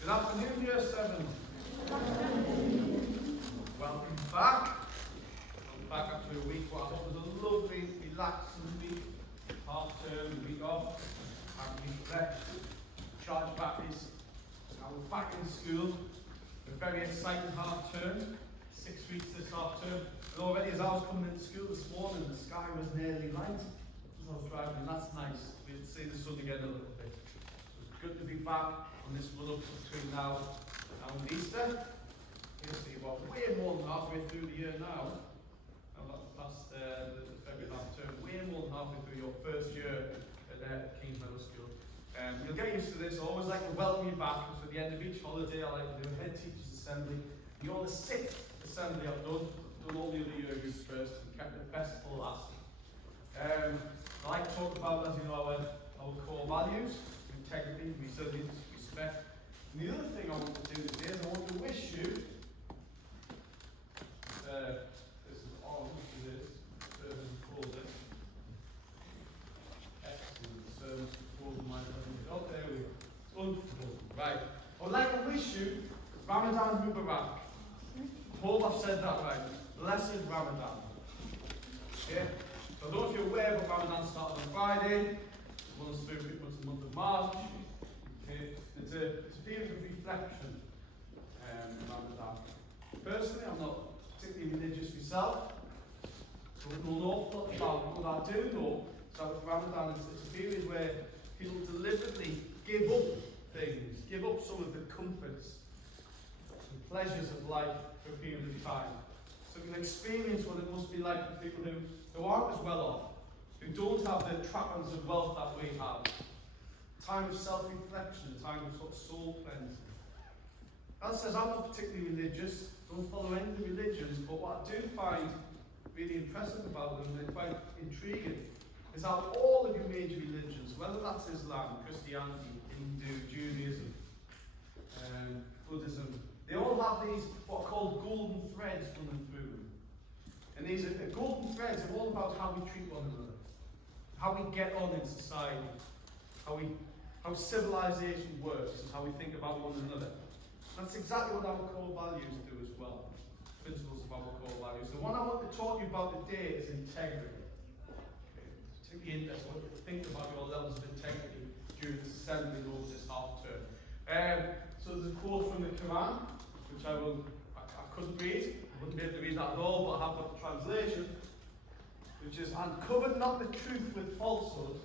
Good afternoon, Year 7. Welcome back. Welcome back after a week what I thought was a lovely, relaxing week. Half term, week off, have a week rest, charge batteries. Now we're back in school. A very exciting half term. 6 weeks this half term. And already as I was coming into school this morning, the sky was nearly light. As I was driving, that's nice. We'll see the sun again a little bit. So it's good to be back on this run up between now and Easter. You'll see about way more than halfway through the year now. And that's past the February half term. Way more than halfway through your first year at King's Middle School. You'll get used to this. I always like to welcome you back. Because at the end of each holiday, I like to do a head teacher's assembly. You're the 6th assembly I've done. Done all the other year groups first and kept the best for last. I like to talk about, as you know, our core values: integrity, resilience, respect. And the other thing I want to do today is I want to wish you. This is on. It is. Servant calls it. Excellent. Servant calls my husband. Oh, there we go. Wonderful. Right. I would like to wish you Ramadan Mubarak. I hope I've said that right. Blessed Ramadan. Okay? So I don't know if you're aware, but Ramadan started on Friday. It runs through pretty much the month of March. Okay? It's a period of reflection. Ramadan. Personally, I'm not particularly religious myself. Don't know an awful lot about it. What I do know is that with Ramadan, it's a period where people deliberately give up things, give up some of the comforts and pleasures of life for a period of time. So we can experience what it must be like for people who aren't as well off, who don't have the trappings of wealth that we have. A time of self-reflection, a time of sort of soul cleansing. That says I'm not particularly religious, don't follow any of the religions, but what I do find really impressive about them and quite intriguing is how all of your major religions, whether that's Islam, Christianity, Hindu, Judaism, Buddhism, they all have these what are called golden threads running through them. And these golden threads are all about how we treat one another, how we get on in society, how civilization works, and how we think about one another. That's exactly what our core values do as well. Principles of our core values. The one I want to talk to you about today is integrity. Okay. Particularly interesting what you think about your levels of integrity during this assembly and over this half term. So there's a quote from the Quran, which I couldn't read. I wouldn't be able to read that at all, but I have got the translation, which is, "And cover not the truth with falsehood,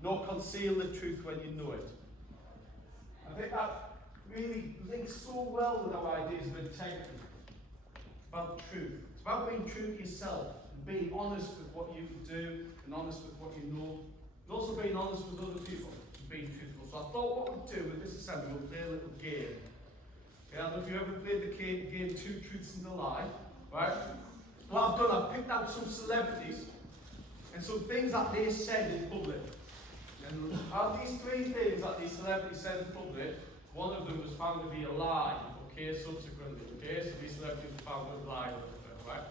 nor conceal the truth when you know it." I think that really links so well with our ideas of integrity, about the truth. It's about being true to yourself, and being honest with what you do, and honest with what you know, and also being honest with other people, and being truthful. So I thought what we'd do with this assembly, we'll play a little game. Okay, I don't know if you ever played the game Two Truths and a Lie, right? What I've done, I've picked out some celebrities, and some things that they said in public. And out of these 3 things that these celebrities said in public, one of them was found to be a lie, okay, subsequently, okay? So these celebrities were found to have lied, right?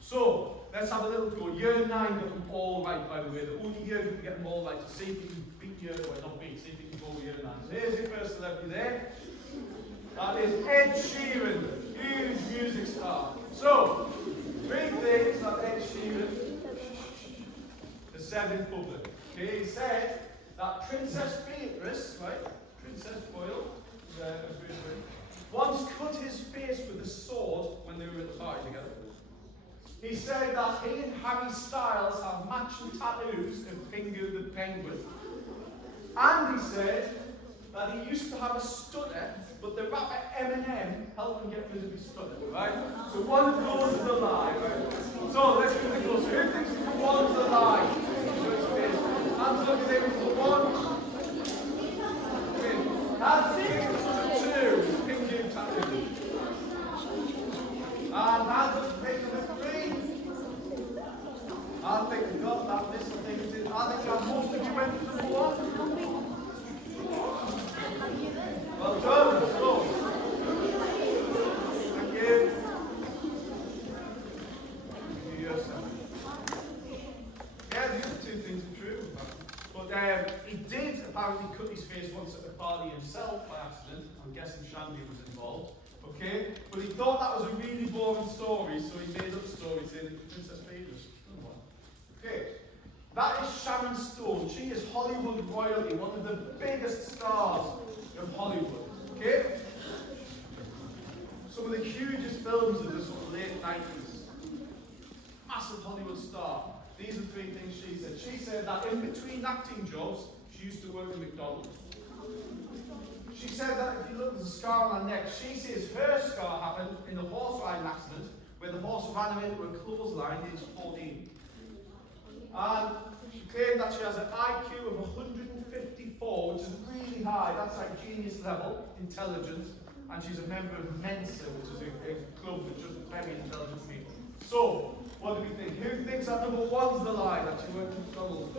So, let's have a little go. Year 9 got them all right, by the way. The only year you can get them all right, so see if you can beat year, well, not beat, see if you can go year 9. So here's your first celebrity there. That is Ed Sheeran, huge music star. So, 3 things that Ed Sheeran has said in public. Okay, he said that Princess Beatrice, right, Princess Royal, once cut his face with a sword when they were at the party together. He said that he and Harry Styles have matching tattoos of Pingu the Penguin. And he said that he used to have a stutter, but the rapper Eminem helped him get rid of his stutter, right? So one of those is a lie, right? So let's give it a go. So who thinks one is a lie? Hands up if they was the one. Hands up for 2, Pingu tattoo. And hands up for number 3. I think we got that list of things. I think most of you went to number 1. Well done, let's go. Thank you. Yeah, the other 2 things are true. But he did apparently cut his face once at a party himself. himself by accident. I'm guessing Shandy was involved. Okay? But he thought that was a really boring story, so he made up a story saying that Princess Beatrice. Okay. That is Sharon Stone. She is Hollywood royalty, one of the biggest stars of Hollywood. Okay? Some of the hugest films of the sort of late 90s. Massive Hollywood star. These are three things she said. She said that in between acting jobs, she used to work at McDonald's. She said that if you look at the scar on her neck, she says her scar happened in a horse riding accident where the horse ran her into a clothesline at age 14. And she claimed that she has an IQ of 154, which is really high. That's like genius level intelligence. And she's a member of Mensa, which is a club with just very intelligent people. So, what do we think? Who thinks that number one's the lie, that she worked in McDonald's?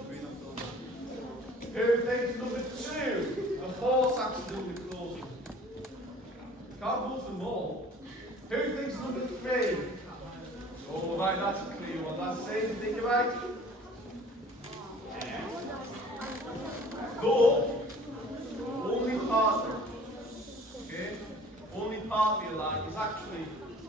Who thinks number two, the horse accident with closing? Can't vote them all. Who thinks number three? Oh, right, that's a clear one. That's the same. Think about it. Though, only part of it, okay? Only part of your lie is actually,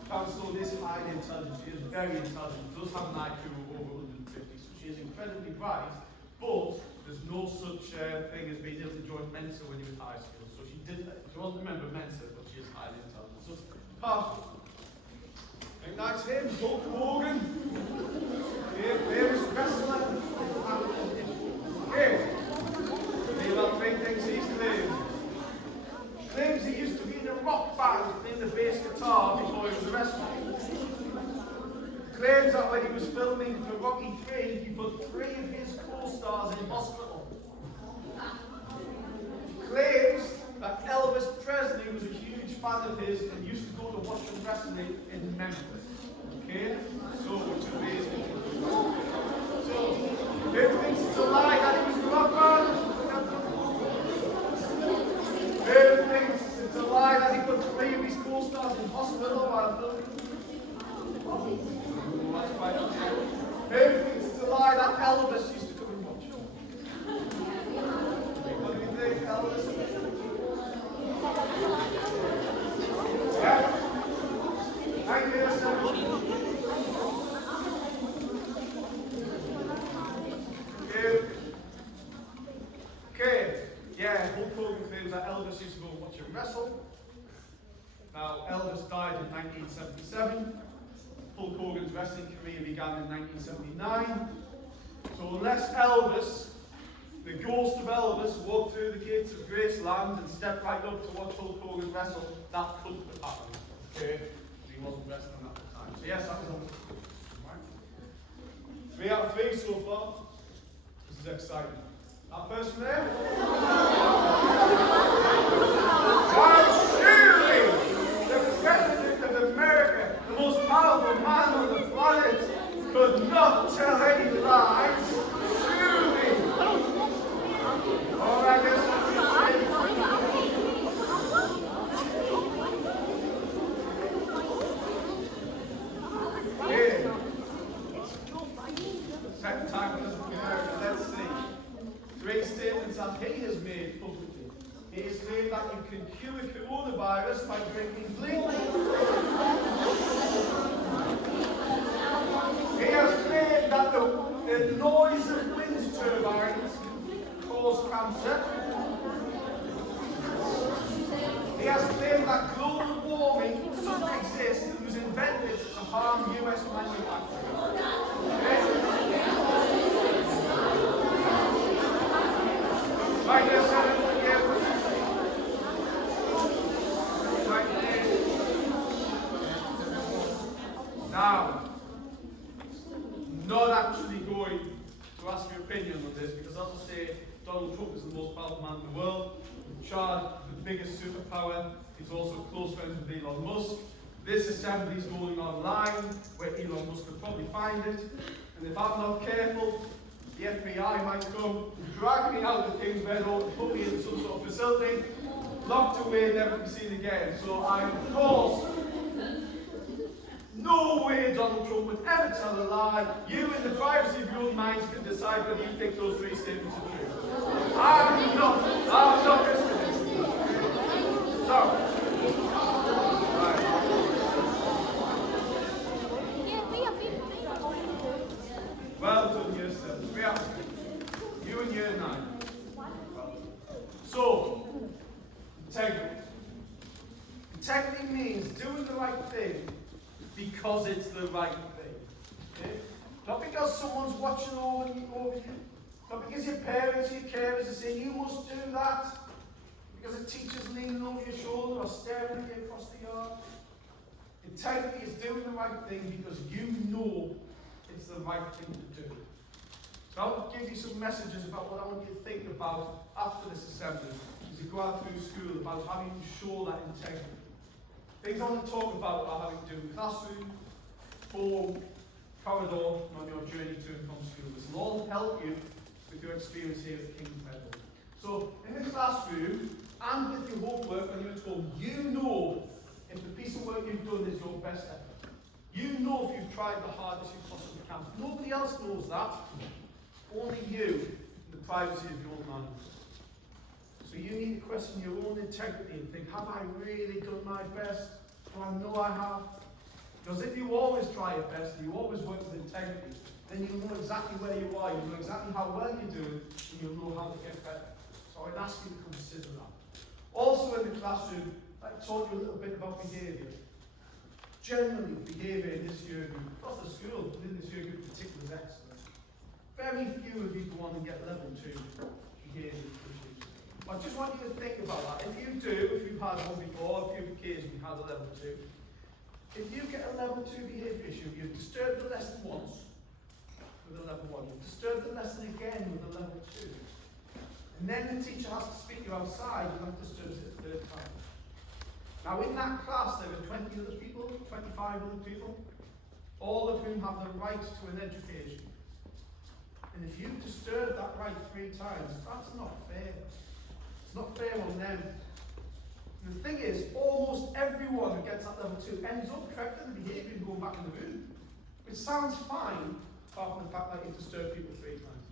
Council is highly intelligent. She is very intelligent. Does have an IQ of over 150, so she is incredibly bright, but there's no such thing as being able to join Mensa when you were at high school. So she wasn't a member of Mensa, but she is highly intelligent. So it's partial. I think that's him, Hulk Hogan. Okay, famous wrestler. Okay. About three things he's claimed. Claims he used to be in a rock band playing the bass guitar before he was arrested. Claims that when he was filming for Rocky III, he put 3 of his co-stars in hospital. Claims that Elvis Presley was a huge fan of his and used to go to watch him wrestling in Memphis. Okay? So, which is amazing. So, who thinks it's a lie that he was in a rock band? Who thinks it's a lie that he put 3 of his co-stars in hospital while filming? That's quite untrue. Who thinks it's a lie that Elvis used to come and watch? What do you think, Elvis? Yeah? Thank you, sir. Okay. Yeah, Hulk Hogan claims that Elvis used to go watch him wrestle. Now, Elvis died in 1977. Hulk Hogan's wrestling career began in 1979. So unless Elvis, the ghost of Elvis, walked through the gates of Graceland and stepped right up to watch Hulk Hogan wrestle, that couldn't have happened. Okay? He wasn't wrestling at the time. So yes, that was almost right. 3 out of 3 so far. This is exciting. That person there? Well, surely the President of America, the most powerful man on the planet, could not tell any lies. Surely. All right, let's okay. Second time in America, let's see. 3 statements that he has made publicly. He has claimed that you can cure coronavirus by drinking bleach. He has claimed that the noise of wind turbines can cause cancer. He has claimed that global warming doesn't exist and was invented to harm US manufacturing. Right there, Senator. Right there. Now, not actually going to ask your opinion on this, because as I say, Donald Trump is the most powerful man in the world, in charge of the biggest superpower. He's also close friends with Elon Musk. This assembly is going online, where Elon Musk could probably find it. And if I'm not careful, the FBI might come, drag me out of King's Meadow, and put me in some sort of facility, locked away, never to be seen again. So I, of course, no way Donald Trump would ever tell a lie. You, in the privacy of your own minds, can decide whether you think those 3 statements are true. I'm not risking it. Integrity. Integrity means doing the right thing because it's the right thing. Okay? Not because someone's watching over you. Not because your parents, your carers are saying, you must do that. Because a teacher's leaning over your shoulder or staring at you across the yard. Integrity is doing the right thing because you know it's the right thing to do. So I'll give you some messages about what I want you to think about after this assembly as you go out through school about how you can show that integrity. Things I want to talk about are how you do classroom, home, corridor, and on your journey to and from school. This will all help you with your experience here at King's Meadow. So in the classroom and with your homework when you're at home, you know if the piece of work you've done is your best effort. You know if you've tried the hardest you possibly can. Nobody else knows that. Only you, in the privacy of your mind. So you need to question your own integrity and think, have I really done my best? Do I know I have? Because if you always try your best and you always work with integrity, then you know exactly where you are, you know exactly how well you're doing, and you'll know how to get better. So I'd ask you to consider that. Also in the classroom, I taught you a little bit about behaviour. Generally, behaviour in this year group, across the school, within this year group in particular, is excellent. Very few of you go on and get level 2 behaviour. I just want you to think about that. If you do, if you've had one before, if you've occasionally had a level 2, if you get a level 2 behaviour issue, you've disturbed the lesson once with a level 1, you've disturbed the lesson again with a level 2. And then the teacher has to speak you outside and that disturbs it a third time. Now in that class there are 20 other people, 25 other people, all of whom have the right to an education. And if you disturb that right 3 times, that's not fair. It's not fair on them. And the thing is, almost everyone who gets that level 2 ends up correcting the behaviour and going back in the room. Which sounds fine, apart from the fact that you disturb people 3 times.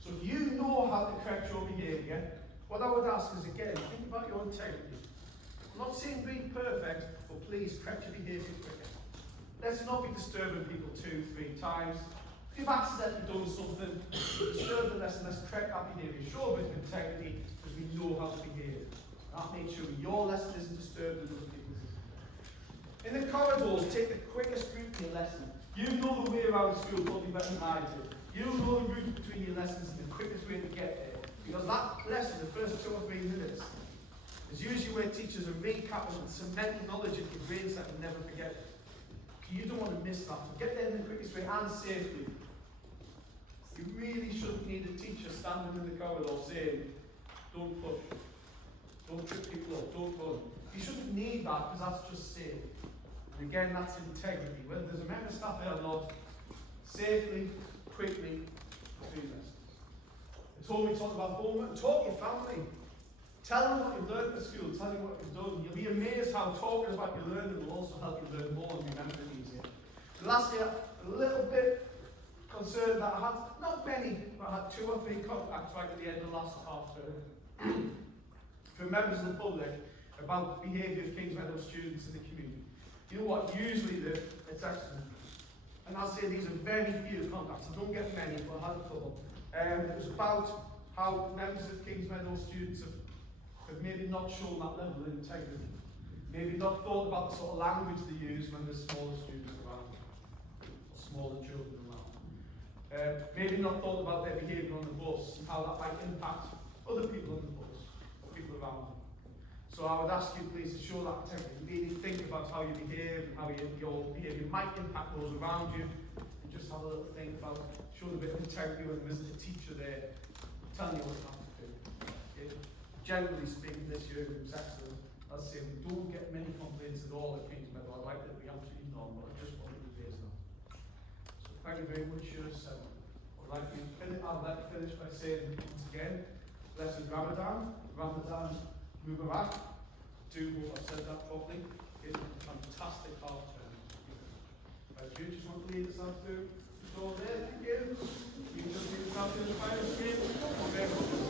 So if you know how to correct your behaviour, what I would ask is again, think about your integrity. I'm not saying be perfect, but please correct your behaviour quicker. Let's not be disturbing people 2-3 times. If you've accidentally done something, disturb the lesson, let's correct that behaviour. Show a bit of integrity because we know how to behave. That makes sure your lesson isn't disturbed and other people's isn't. In the corridors, take the quickest route to your lesson. You know the way around school probably better than I do. You know the route between your lessons and the quickest way to get there. Because that lesson, the first 2 or 3 minutes, is usually where teachers are recapping and cementing knowledge in your brain so that you never forget it. You don't want to miss that. So get there in the quickest way and safely. You really shouldn't need a teacher standing in the corridor saying, don't push, don't trip people up, don't run. You shouldn't need that because that's just safe. And again, that's integrity. Whether there's a member of staff there or not, safely, quickly, between lessons. It's all we talk about homework. Talk to your family. Tell them what you've learned at school. Tell them what you've done. You'll be amazed how talking about your learning will also help you learn more and remember it easier. Last year, a little bit concerned that I had, not many, but I had 2 or 3 contacts right at the end of last half term from members of the public about the behaviour of King's Meadow students in the community. You know what? Usually it's excellent. And I'll say these are very few contacts. I don't get many, but I had a couple. It was about how members of King's Meadow students have maybe not shown that level of integrity. Maybe not thought about the sort of language they use when there's smaller students around, or smaller children around. Maybe not thought about their behaviour on the bus and how that might impact other people on the bus, or people around them. So I would ask you please to show that integrity. Really think about how you behave and how your behaviour might impact those around you. And just have a little think about showing a bit of integrity when there's a teacher there telling you what you have to do. Okay? Generally speaking, this year was excellent. As I say, we don't get many complaints at all at King's Meadow. I'd like that to be absolutely normal, but I just wanted to raise that. So thank you very much, Year 7. I'd like to finish by saying once again, blessed Ramadan, Ramadan Mubarak. Do hope I've said that properly. It's a fantastic half term. Do you just want to lead us out to the door there? Thank you. You just lead us out to the final game.